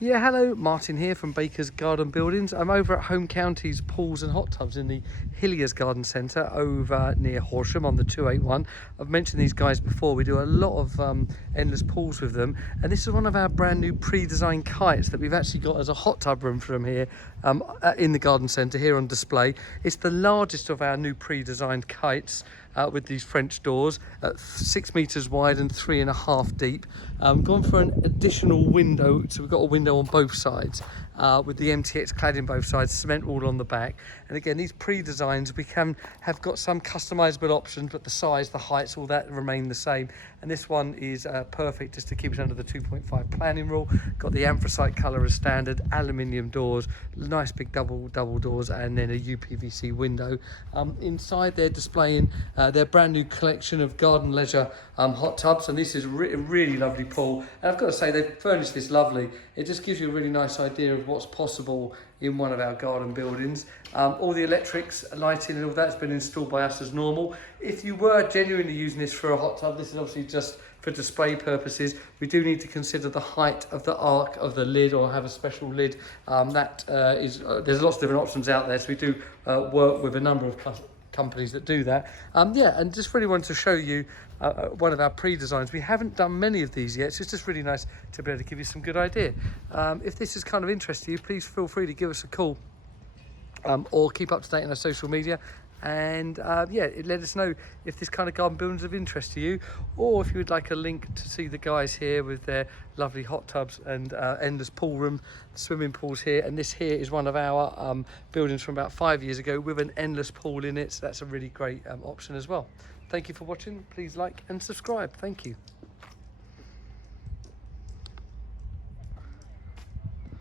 Yeah, hello, Martin here from Baker's Garden Buildings. I'm over at Home Counties Pools and Hot Tubs in the Hilliers Garden Centre over near Horsham on the 281. I've mentioned these guys before. We do a lot of endless pools with them, and this is one of our brand new pre-designed kites that we've actually got as a hot tub room from here in the garden centre here on display. It's the largest of our new pre-designed kites with these French doors at 6 metres wide and 3.5 deep. Gone for an additional window, so we've got a window on both sides with the MTX cladding both sides, cement wall on the back. And again, these pre-designs, we have got some customizable options, but the size, the heights, all that remain the same. And this one is perfect just to keep it under the 2.5 planning rule. Got the anthracite colour as standard, aluminium doors, nice big double doors, and then a UPVC window. Inside they're displaying their brand new collection of garden leisure hot tubs, and this is a really lovely pool. And I've got to say, they've furnished this lovely. It just gives you a really nice idea of what's possible in one of our garden buildings. All the electrics, lighting and all that's been installed by us as normal. If you were genuinely using this for a hot tub, this is obviously just for display purposes. We do need to consider the height of the arc of the lid, or have a special lid. There's lots of different options out there, so we do work with a number of companies that do that. Yeah, and just really wanted to show you one of our pre-designs. We haven't done many of these yet, so it's just really nice to be able to give you some good idea. If this is kind of interest to you, please feel free to give us a call or keep up to date on our social media. And yeah, let us know if this kind of garden building is of interest to you, or if you would like a link to see the guys here with their lovely hot tubs and endless pool room, swimming pools here. And this here is one of our buildings from about 5 years ago with an endless pool in it, so that's a really great option as well. Thank you for watching. Please like and subscribe. Thank you.